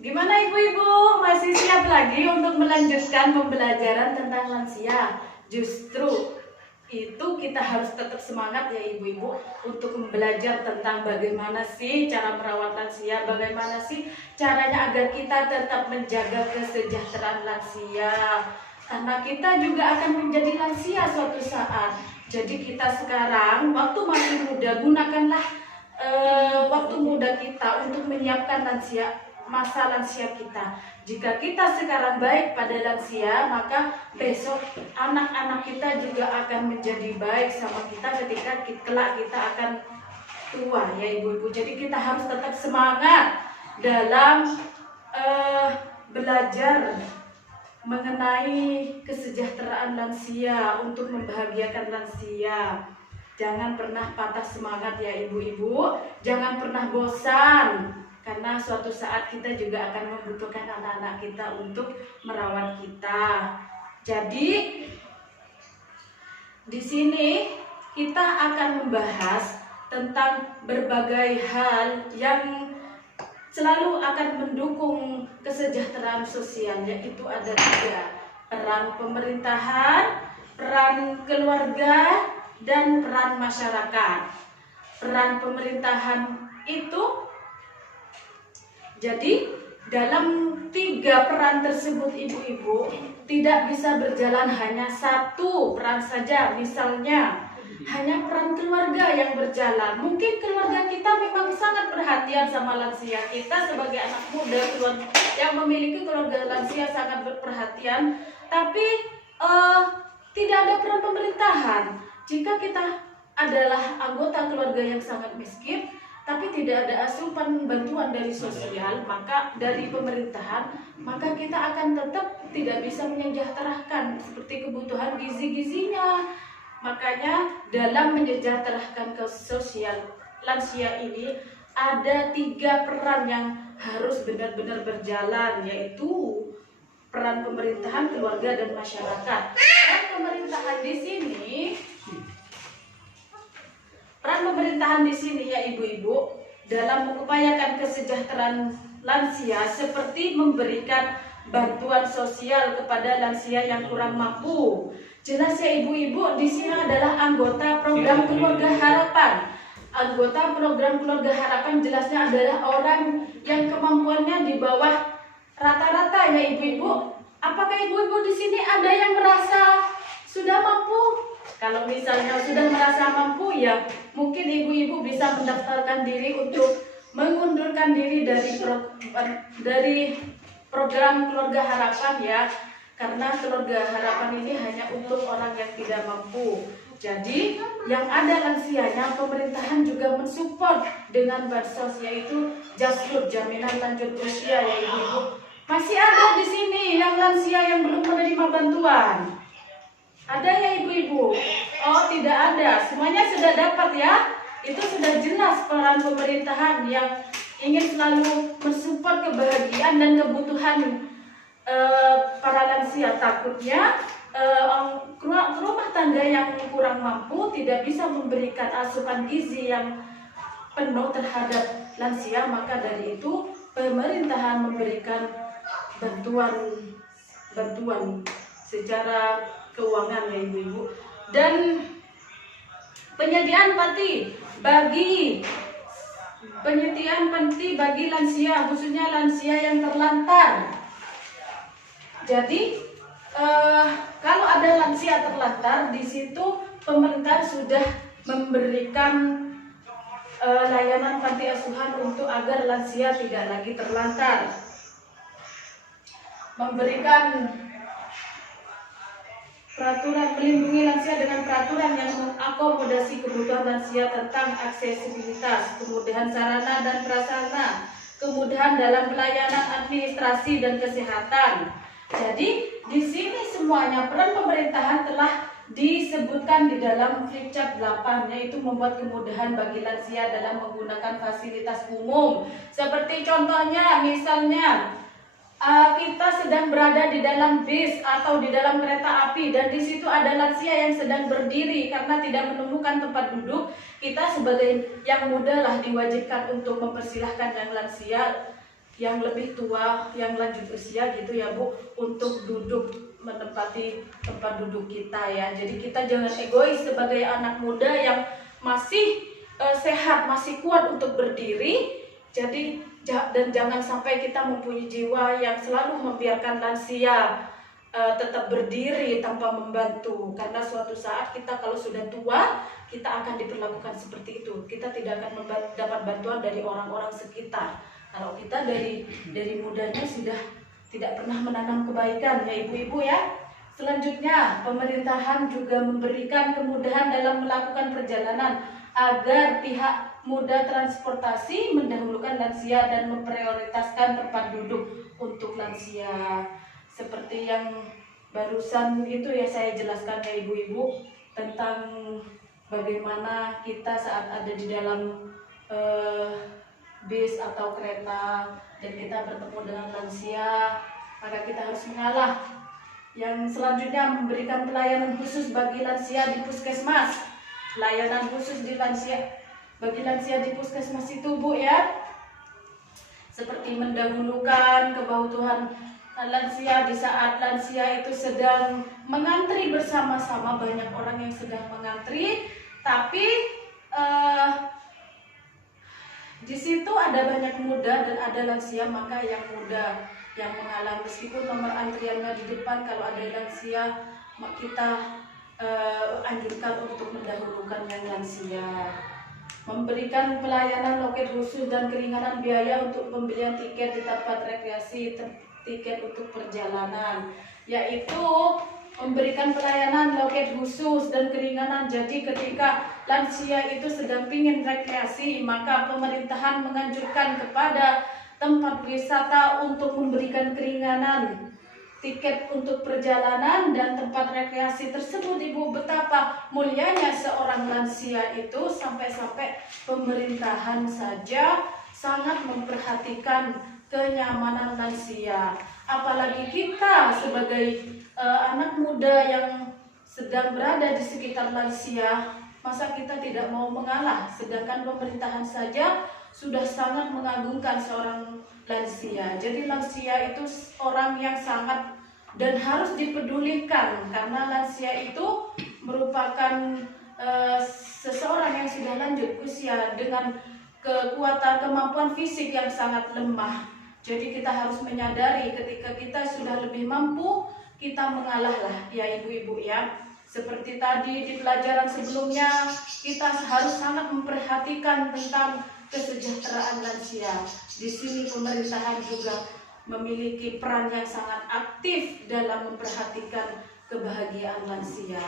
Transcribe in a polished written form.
Gimana ibu-ibu, masih siap lagi untuk melanjutkan pembelajaran tentang lansia? Justru itu kita harus tetap semangat ya ibu-ibu untuk belajar tentang bagaimana sih cara merawat lansia, bagaimana sih caranya agar kita tetap menjaga kesejahteraan lansia. Karena kita juga akan menjadi lansia suatu saat. Jadi kita sekarang waktu masih muda, gunakanlah waktu muda kita untuk menyiapkan masa lansia kita. Jika kita sekarang baik pada lansia, maka besok anak-anak kita juga akan menjadi baik sama kita ketika kelak kita akan tua ya ibu-ibu. Jadi kita harus tetap semangat dalam belajar mengenai kesejahteraan lansia untuk membahagiakan lansia. Jangan pernah patah semangat ya ibu-ibu, jangan pernah bosan, karena suatu saat kita juga akan membutuhkan anak-anak kita untuk merawat kita. Jadi di sini kita akan membahas tentang berbagai hal yang selalu akan mendukung kesejahteraan sosial, yaitu ada 3: peran pemerintahan, peran keluarga, dan peran masyarakat. Peran pemerintahan itu, jadi dalam 3 peran tersebut ibu-ibu tidak bisa berjalan hanya satu peran saja. Misalnya hanya peran keluarga yang berjalan. Mungkin keluarga kita memang sangat perhatian sama lansia. Kita sebagai anak muda yang memiliki keluarga lansia sangat berperhatian, tapi tidak ada peran pemerintahan. Jika kita adalah anggota keluarga yang sangat miskin, tapi tidak ada asupan bantuan dari sosial, maka dari pemerintahan, maka kita akan tetap tidak bisa menyejahterakan seperti kebutuhan gizi-gizinya. Makanya dalam menyejahterakan ke sosial lansia ini ada 3 peran yang harus benar-benar berjalan, yaitu peran pemerintahan, keluarga, dan masyarakat. Peran pemerintahan di sini ya ibu-ibu dalam mengupayakan kesejahteraan lansia seperti memberikan bantuan sosial kepada lansia yang kurang mampu. Jelas ya ibu-ibu, di sini adalah anggota program keluarga harapan. Anggota program keluarga harapan jelasnya adalah orang yang kemampuannya di bawah rata-rata ya ibu-ibu. Apakah ibu-ibu di sini ada yang merasa sudah mampu? Kalau misalnya sudah merasa mampu, ya mungkin ibu-ibu bisa mendaftarkan diri untuk mengundurkan diri dari program keluarga harapan ya. Karena keluarga harapan ini hanya untuk orang yang tidak mampu. Jadi yang ada lansianya, pemerintahan juga mensupport dengan bansos, yaitu Jasrut, jaminan lanjut usia ya ibu-ibu. Masih ada di sini yang lansia yang belum menerima bantuan. Ada ya ibu-ibu? Oh, tidak ada. Semuanya sudah dapat ya. Itu sudah jelas peran pemerintahan yang ingin selalu mensupport kebahagiaan dan kebutuhan para lansia. Takutnya rumah tangga yang kurang mampu tidak bisa memberikan asupan gizi yang penuh terhadap lansia, maka dari itu pemerintahan memberikan bantuan secara keuangan ya ibu-ibu, dan penyediaan panti bagi lansia, khususnya lansia yang terlantar. Jadi kalau ada lansia terlantar, di situ pemerintah sudah memberikan layanan panti asuhan untuk agar lansia tidak lagi terlantar, memberikan peraturan melindungi lansia dengan peraturan yang mengakomodasi kebutuhan lansia tentang aksesibilitas, kemudahan sarana dan prasarana, kemudahan dalam pelayanan administrasi dan kesehatan. Jadi di sini semuanya peran pemerintahan telah disebutkan di dalam Flipchart 8, yaitu membuat kemudahan bagi lansia dalam menggunakan fasilitas umum. Seperti contohnya misalnya kita sedang berada di dalam bis atau di dalam kereta api, dan di situ ada lansia yang sedang berdiri karena tidak menemukan tempat duduk. Kita sebagai yang muda lah diwajibkan untuk mempersilahkan yang lansia yang lebih tua, yang lanjut usia gitu ya Bu, untuk duduk menempati tempat duduk kita ya. Jadi kita jangan egois sebagai anak muda yang masih sehat, masih kuat untuk berdiri. Jadi dan jangan sampai kita mempunyai jiwa yang selalu membiarkan lansia tetap berdiri tanpa membantu, karena suatu saat kita kalau sudah tua kita akan diperlakukan seperti itu. Kita tidak akan dapat bantuan dari orang-orang sekitar kalau kita dari mudanya sudah tidak pernah menanam kebaikan ya ibu-ibu ya. Selanjutnya, pemerintahan juga memberikan kemudahan dalam melakukan perjalanan agar pihak moda transportasi mendahulukan lansia dan memprioritaskan tempat duduk untuk lansia. Seperti yang barusan itu ya saya jelaskan ya ibu-ibu tentang bagaimana kita saat ada di dalam bis atau kereta dan kita bertemu dengan lansia, maka kita harus mengalah. Yang selanjutnya, memberikan pelayanan khusus bagi lansia di puskesmas. Pelayanan khusus bagi lansia di puskesmas itu Bu ya, seperti mendahulukan kebutuhan lansia di saat lansia itu sedang mengantri bersama-sama. Banyak orang yang sedang mengantri, tapi di situ ada banyak muda dan ada lansia, maka yang muda yang mengalah meskipun nomor antriannya di depan, kalau ada lansia kita anjurkan untuk mendahulukan yang lansia. Memberikan pelayanan loket khusus dan keringanan biaya untuk pembelian tiket di tempat rekreasi, tiket untuk perjalanan, yaitu memberikan pelayanan loket khusus dan keringanan. Jadi ketika lansia itu sedang ingin rekreasi, maka pemerintahan menganjurkan kepada tempat wisata untuk memberikan keringanan tiket untuk perjalanan dan tempat rekreasi tersebut. Ibu, betapa mulianya seorang lansia itu, sampai-sampai pemerintahan saja sangat memperhatikan kenyamanan lansia. Apalagi kita sebagai anak muda yang sedang berada di sekitar lansia, masa kita tidak mau mengalah, sedangkan pemerintahan saja sudah sangat mengagungkan seorang lansia. Jadi lansia itu orang yang sangat dan harus dipedulikan, karena lansia itu merupakan seseorang yang sudah lanjut usia dengan kemampuan fisik yang sangat lemah. Jadi kita harus menyadari ketika kita sudah lebih mampu, kita mengalahlah ya ibu-ibu ya. Seperti tadi di pelajaran sebelumnya, kita harus sangat memperhatikan tentang kesejahteraan lansia. Di sini pemerintahan juga memiliki peran yang sangat aktif dalam memperhatikan kebahagiaan lansia.